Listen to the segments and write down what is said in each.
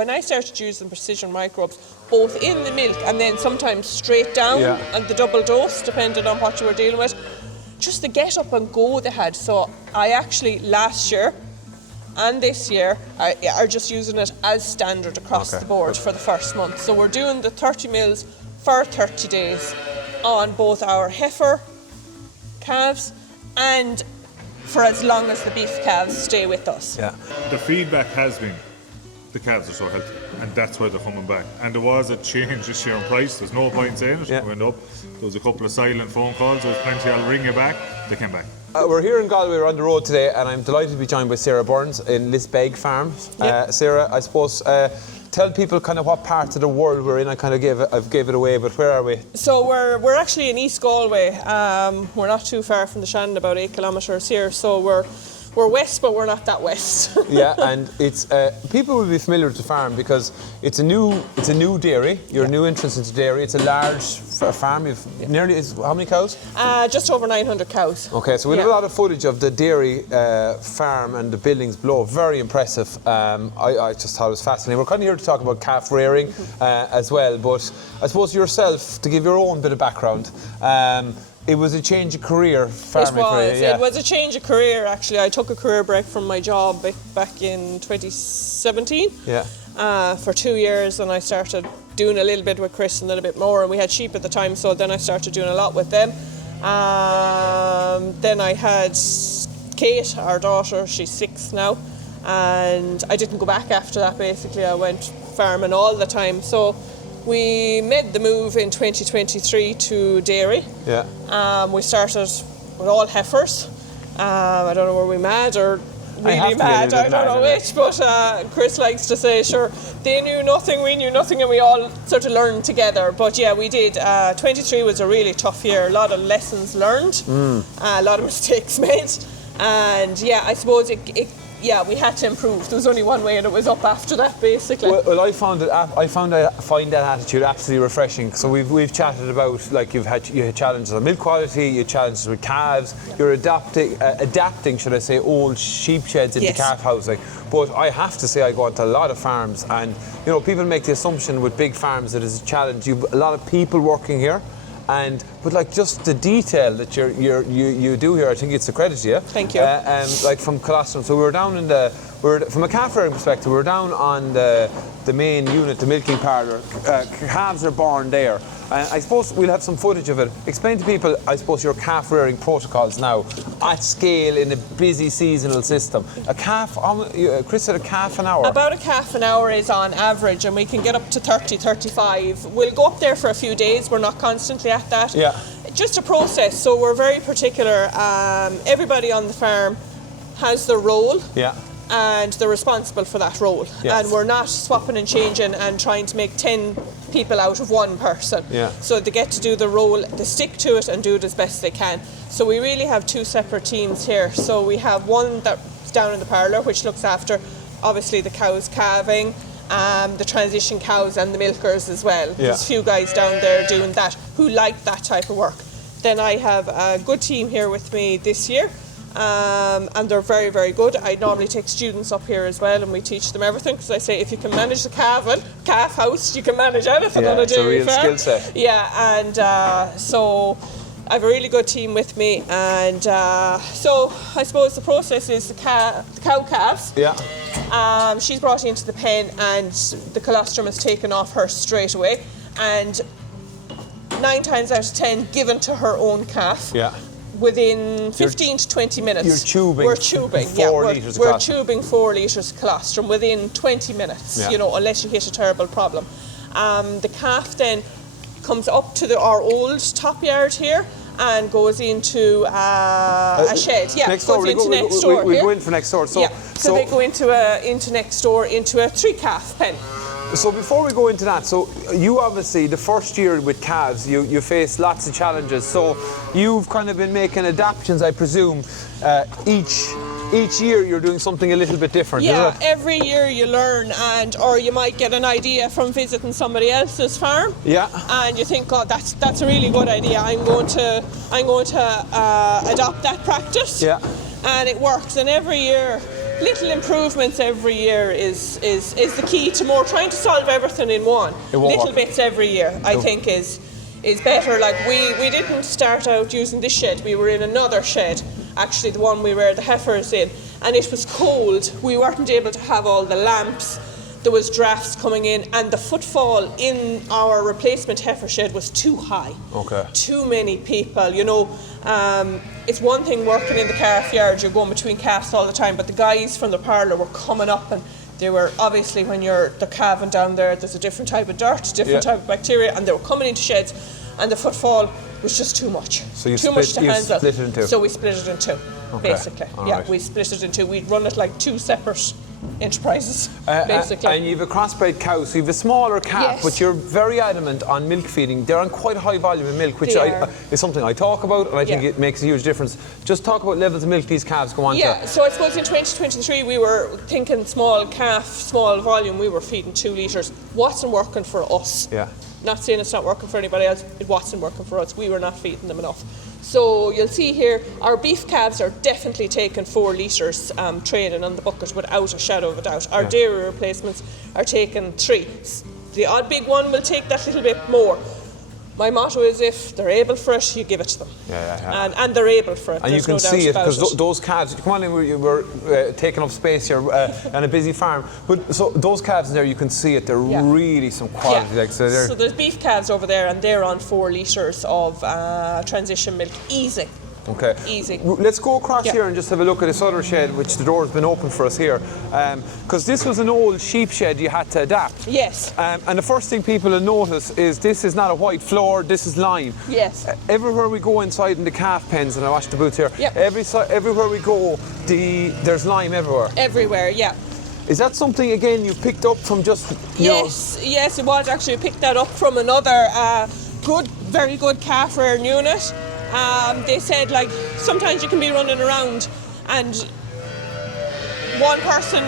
when I started using precision microbes, both in the milk and then sometimes straight down and the double dose, depending on what you were dealing with, just the get up and go they had. So I actually last year and this year are just using it as standard across the board for the first month. So we're doing the 30 mils for 30 days on both our heifer calves and for as long as the beef calves stay with us. Yeah. The feedback has been the calves are so healthy, and that's why they're coming back. And there was a change this year in price. There's no point saying it. It went up. There was a couple of silent phone calls. There was plenty. I'll ring you back. They came back. We're here in Galway, we're on the road today, and I'm delighted to be joined by Sarah Bourns in Lisbeg Farms. Sarah, I suppose, tell people kind of what part of the world we're in. I've gave it away, but where are we? So we're actually in East Galway. We're not too far from the Shannon, about 8 kilometres here. So we're west, but we're not that west. Yeah, and it's people will be familiar with the farm because it's a new dairy. You're a new entrance into dairy. It's a large farm. You've how many cows? Just over 900 cows. Okay, so we have a lot of footage of the dairy farm and the buildings below. Very impressive. I just thought it was fascinating. We're kind of here to talk about calf rearing as well, but I suppose yourself, to give your own bit of background, it was a change of career, farming career. Yeah. It was a change of career, actually. I took a career break from my job back in 2017 for 2 years, and I started doing a little bit with Chris and a little bit more, and we had sheep at the time, so then I started doing a lot with them. Then I had Kate, our daughter. She's 6 now, and I didn't go back after that. Basically, I went farming all the time. So we made the move in 2023 to dairy. We started with all heifers. I don't know, were we mad or really mad? I don't know which, but Chris likes to say, sure, they knew nothing, we knew nothing, and we all sort of learned together. But yeah, we did. 23 was a really tough year. A lot of lessons learned, a lot of mistakes made, and yeah, I suppose we had to improve. There was only one way, and it was up after that, basically. Well, I find that attitude absolutely refreshing. So we've chatted about, like, you had challenges on milk quality, you had challenges with calves, you're adapting, should I say, old sheep sheds into calf housing. But I have to say, I go onto a lot of farms, and you know, people make the assumption with big farms that it's a challenge. You've a lot of people working here. But like just the detail that you do here, I think it's a credit to you. Thank you. Like from colostrum, so we were down from a calf rearing perspective, we were down on the main unit, the milking parlour. Calves are born there. I suppose we'll have some footage of it. Explain to people, I suppose, your calf rearing protocols now at scale in a busy seasonal system. A calf, Chris said a calf an hour. About a calf an hour is on average, and we can get up to 30, 35. We'll go up there for a few days. We're not constantly at that. Yeah. Just a process, so we're very particular. Everybody on the farm has their role. Yeah. And they're responsible for that role. Yes. And we're not swapping and changing and trying to make 10 people out of one person. Yeah. So they get to do the role, they stick to it and do it as best they can. So we really have 2 separate teams here. So we have one that's down in the parlour, which looks after obviously the cows calving, the transition cows and the milkers as well. Yeah. There's a few guys down there doing that who like that type of work. Then I have a good team here with me this year. And they're very, very good. I normally take students up here as well, and we teach them everything, because I say if you can manage the calf house, you can manage anything on a dairy farm. It's a real skill set. Yeah, and so I have a really good team with me, and so I suppose the process is the cow calves. Yeah. She's brought into the pen, and the colostrum is taken off her straight away, and 9 times out of 10 given to her own calf. Yeah. Within 15 to 20 minutes. You're tubing. We're tubing. 4 litres of colostrum. We're tubing 4 litres of colostrum within 20 minutes, Yeah. you know, unless you hit a terrible problem. The calf then comes up to our old top yard here and goes into a shed. Yeah, next door. goes into next door. We go in for next door. So they go into next door into a 3 calf pen. So before we go into that, so you obviously, the first year with calves, you faced lots of challenges. So you've kind of been making adaptations, I presume. Each year you're doing something a little bit different, Yeah, is it? every year you learn, or you might get an idea from visiting somebody else's farm. Yeah. And you think, oh, that's a really good idea. I'm going to adopt that practice. Yeah. And it works. And every year little improvements every year is the key to more. Trying to solve everything in one. Little bits every year, I think, is better. Like we didn't start out using this shed. We were in another shed, actually the one we were the heifers in, and it was cold. We weren't able to have all the lamps. There was drafts coming in, and the footfall in our replacement heifer shed was too high. Okay. Too many people, you know. It's one thing working in the calf yard, you're going between calves all the time, but the guys from the parlour were coming up, and they were obviously, when they're calving down there, there's a different type of dirt, different type of bacteria, and they were coming into sheds, and the footfall was just too much. So you too much to handle. split it in two? So we split it in two, basically. Right. We split it in two. We'd run it like two separate enterprises, basically. And you've a crossbred cow, so you've a smaller calf, but you're very adamant on milk feeding. They're on quite a high volume of milk, which is something I talk about, and I think it makes a huge difference. Just talk about levels of milk these calves go on to. So I suppose in 2023 we were thinking small calf, small volume, we were feeding 2 litres. Wasn't working for us. Yeah. Not saying it's not working for anybody else, it wasn't working for us. We were not feeding them enough. So you'll see here, our beef calves are definitely taking 4 litres training on the bucket without a shadow of a doubt. Our dairy replacements are taking 3. The odd big one will take that little bit more. My motto is, if they're able for it, you give it to them. And they're able for it. And you can see it, because those calves, come on in, we're taking up space here on a busy farm. But so those calves in there, you can see it, they're really some quality. Like, so there's beef calves over there, and they're on 4 litres of transition milk. Easy. Okay. Easy. Let's go across here and just have a look at this other shed, which the door's been open for us here. Because this was an old sheep shed you had to adapt. Yes. And the first thing people will notice is this is not a white floor, this is lime. Yes. Everywhere we go inside in the calf pens, and I wash the boots here, everywhere we go, there's lime everywhere. Everywhere, yeah. Is that something, again, you picked up from just, Yes, it was actually. I picked that up from another very good calf rearing unit. They said, like, sometimes you can be running around and one person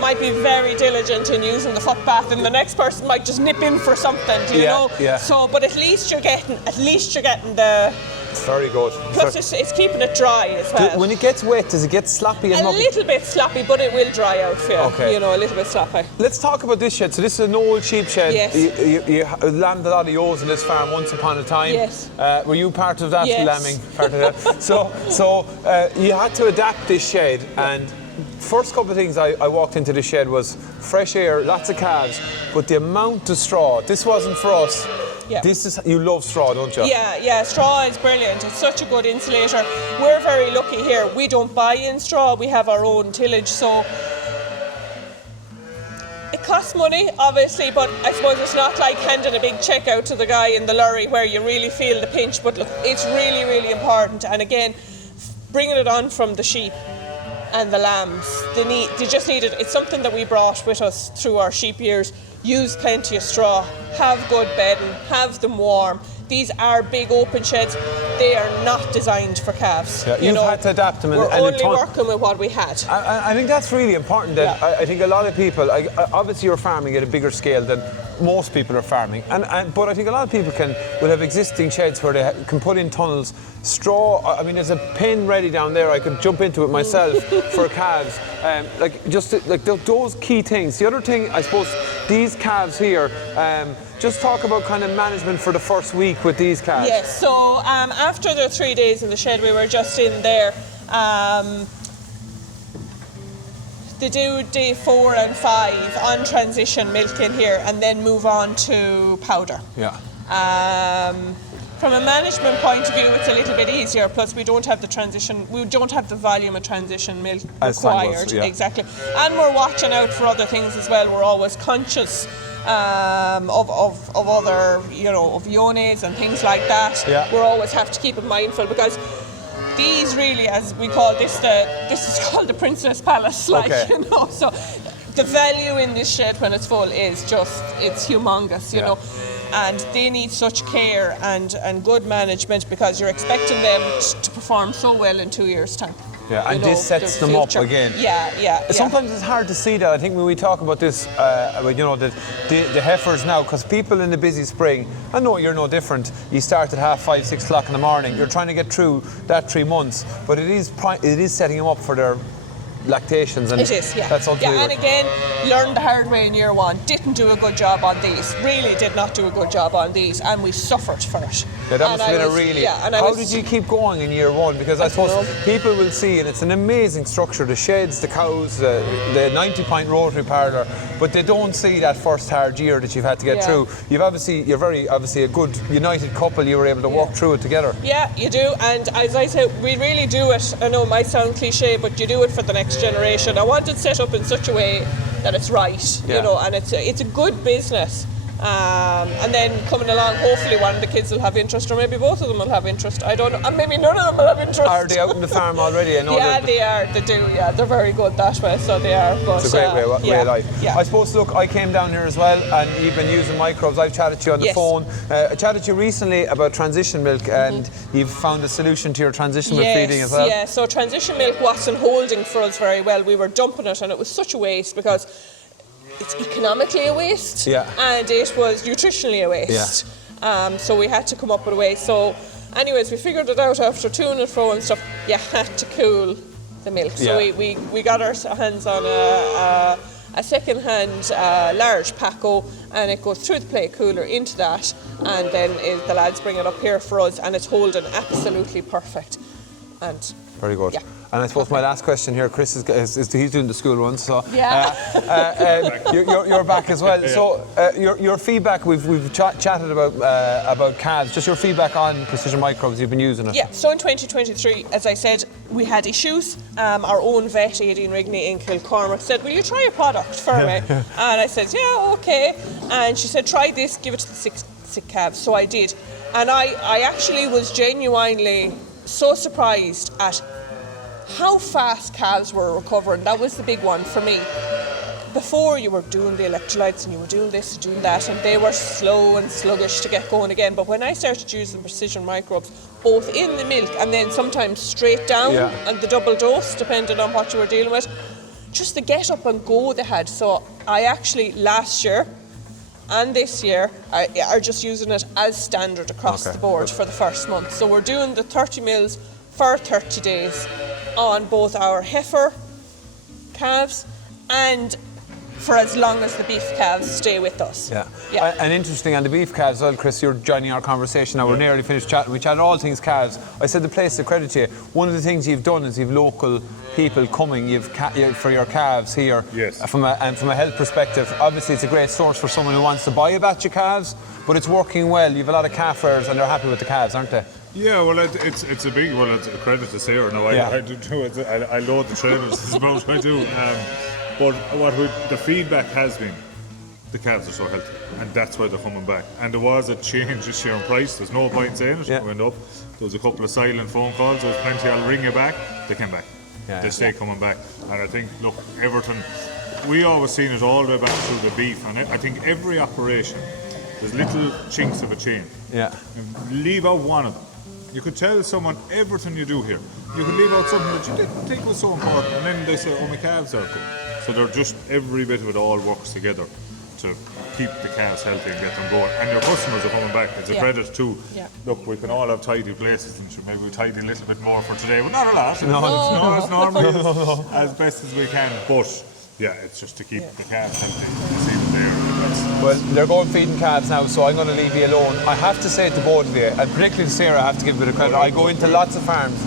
might be very diligent in using the foot bath, and the next person might just nip in for something, do you know? Yeah. So, but at least you're getting the. It's very good. Plus, it's keeping it dry as well. When it gets wet, does it get sloppy? A little bit sloppy, but it will dry out for you. Okay. You know, a little bit sloppy. Let's talk about this shed. So this is an old sheep shed. Yes. You landed a lot of ewes in this farm once upon a time. Yes. Were you part of that, yes. lambing? Part of that. So you had to adapt this shed, and first couple of things I walked into the shed was fresh air, lots of calves, but the amount of straw. This wasn't for us. Yeah. You love straw, don't you? Yeah, straw is brilliant. It's such a good insulator. We're very lucky here. We don't buy in straw, we have our own tillage, so it costs money, obviously, but I suppose it's not like handing a big check out to the guy in the lorry where you really feel the pinch, but look, it's really, really important. And again, bringing it on from the sheep and the lambs, they just need it. It's something that we brought with us through our sheep years. Use plenty of straw, have good bedding, have them warm. These are big open sheds. They are not designed for calves. Yeah, you've had to adapt them. We're only working with what we had. I think that's really important. That I think a lot of people, obviously you're farming at a bigger scale than most people are farming, but I think a lot of people will have existing sheds where they can put in tunnels. Straw, I mean, there's a pen ready down there. I could jump into it myself for calves. Those key things. The other thing, I suppose, these calves here, just talk about kind of management for the first week with these calves. Yes, so after the 3 days in the shed, we were just in there. They do day 4 and 5 on transition milk in here, and then move on to powder. Yeah. From a management point of view, it's a little bit easier. Plus, we don't have the volume of transition milk required. Exactly. And we're watching out for other things as well. We're always conscious of other, of iones and things like that. Yeah. We always have to keep it mindful, because these really, as we call this is called the Princess Palace, so the value in this shed when it's full is it's humongous, you know. And they need such care and good management, because you're expecting them to perform so well in 2 years' time. Yeah, and this sets them up again. Yeah. Sometimes it's hard to see that. I think when we talk about this, the heifers now, because people in the busy spring, I know you're no different. You start at 5:30, 6 o'clock in the morning. You're trying to get through that 3 months, but it is setting them up for their lactations, and It is, yeah. that's ultimately and again, learned the hard way in year one. Didn't do a good job on these. Really did not do a good job on these, and we suffered for it. Yeah, that must have been a really. Yeah, and how did you keep going in year one? Because I suppose people will see, and it's an amazing structure: the sheds, the cows, the 90-pint rotary parlour. But they don't see that first hard year that you've had to get through. You're very obviously a good united couple. You were able to walk through it together. Yeah, you do. And as I said, we really do it. I know it might sound cliche, but you do it for the next generation. I want it set up in such a way that it's right, you know, and it's a good business. And then coming along, hopefully one of the kids will have interest, or maybe both of them will have interest. I don't know. And maybe none of them will have interest. Are they out in the farm already? I know they are. They do. Yeah, they're very good that way. So they are. But, it's a great way of life. Yeah. I suppose. Look, I came down here as well, and you've been using Microbes. I've chatted to you on the phone. I chatted to you recently about transition milk, and you've found a solution to your transition milk feeding as well. Yeah. So transition milk wasn't holding for us very well. We were dumping it, and it was such a waste because it's economically a waste, and it was nutritionally a waste. So we had to come up with a way. So, anyways, we figured it out after to and fro and stuff. You had to cool the milk. So we got our hands on a second-hand large Paco, and it goes through the plate cooler into that, and then the lads bring it up here for us, and it's holding absolutely perfect. And very good. Yeah. And I suppose my last question here, Chris, is he's doing the school run, so you're back as well. So your feedback, we've chatted about calves. Just your feedback on Precision Microbes. You've been using it. Yeah. So in 2023, as I said, we had issues. Our own vet, Aideen Rigney in Kilcormac, said, "Will you try a product for me?" And I said, "Yeah, okay." And she said, "Try this. Give it to the sick calves." So I did, and I actually was genuinely so surprised at how fast calves were recovering. That was the big one for me. Before, you were doing the electrolytes and you were doing this and doing that, and they were slow and sluggish to get going again. But when I started using Precision Microbes, both in the milk and then sometimes straight down and the double dose, depending on what you were dealing with, just the get up and go they had. So I actually, last year and this year, are just using it as standard across the board for the first month. So we're doing the 30 mils for 30 days on both our heifer calves and for as long as the beef calves stay with us. And interesting, on the beef calves, well, Chris, you're joining our conversation now. We're nearly finished chatting. We chatted all things calves. I said the place to credit you. One of the things you've done is you've local people coming. You've for your calves here. From a health perspective, obviously it's a great source for someone who wants to buy a batch of calves, but it's working well. You've a lot of calf rearers and they're happy with the calves, aren't they? Yeah, well, it's a big, it's a credit to Sarah. No, I do too. I load the trailers, I suppose I do. But the feedback has been, the calves are so healthy, and that's why they're coming back. And there was a change this year in price. There's no point saying it. It went up. There was a couple of silent phone calls. There was plenty. I'll ring you back. They came back. They stay coming back. And I think, look, Everton, we always seen it all the way back through the beef, and I think every operation, there's little chinks of a chain. Leave out one of them. You could tell someone everything you do here. You could leave out something that you didn't think was so important, and then they say, "Oh, my calves are good." So they're just, every bit of it all works together to keep the calves healthy and get them going. And your customers are coming back. It's a credit too. Look, we can all have tidy places, and maybe we tidy a little bit more for today, but not a lot. It's normally as best as we can. But it's just to keep the calves healthy. You see them there. Well, they're going feeding calves now, so I'm going to leave you alone. I have to say to both of you, and particularly to Sarah, I have to give a bit of credit. I go into lots of farms.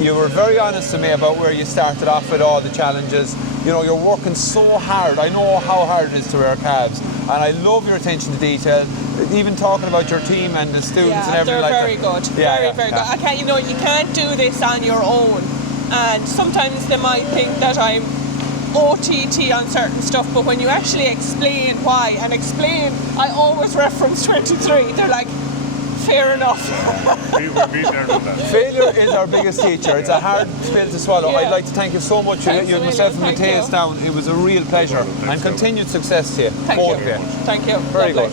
You were very honest to me about where you started off with all the challenges. You know, you're working so hard. I know how hard it is to rear calves, and I love your attention to detail. Even talking about your team and the students and everything like that. They're very good. Very good. You can't do this on your own. And sometimes they might think that I'm OTT on certain stuff, but when you actually explain why and explain, I always reference 23. They're like, fair enough. We've been there with that. Failure is our biggest teacher. It's a hard pill to swallow. I'd like to thank you so much. You myself and Matthias down. It was a real pleasure, and continued success to you. Thank you. Thank you. Very good.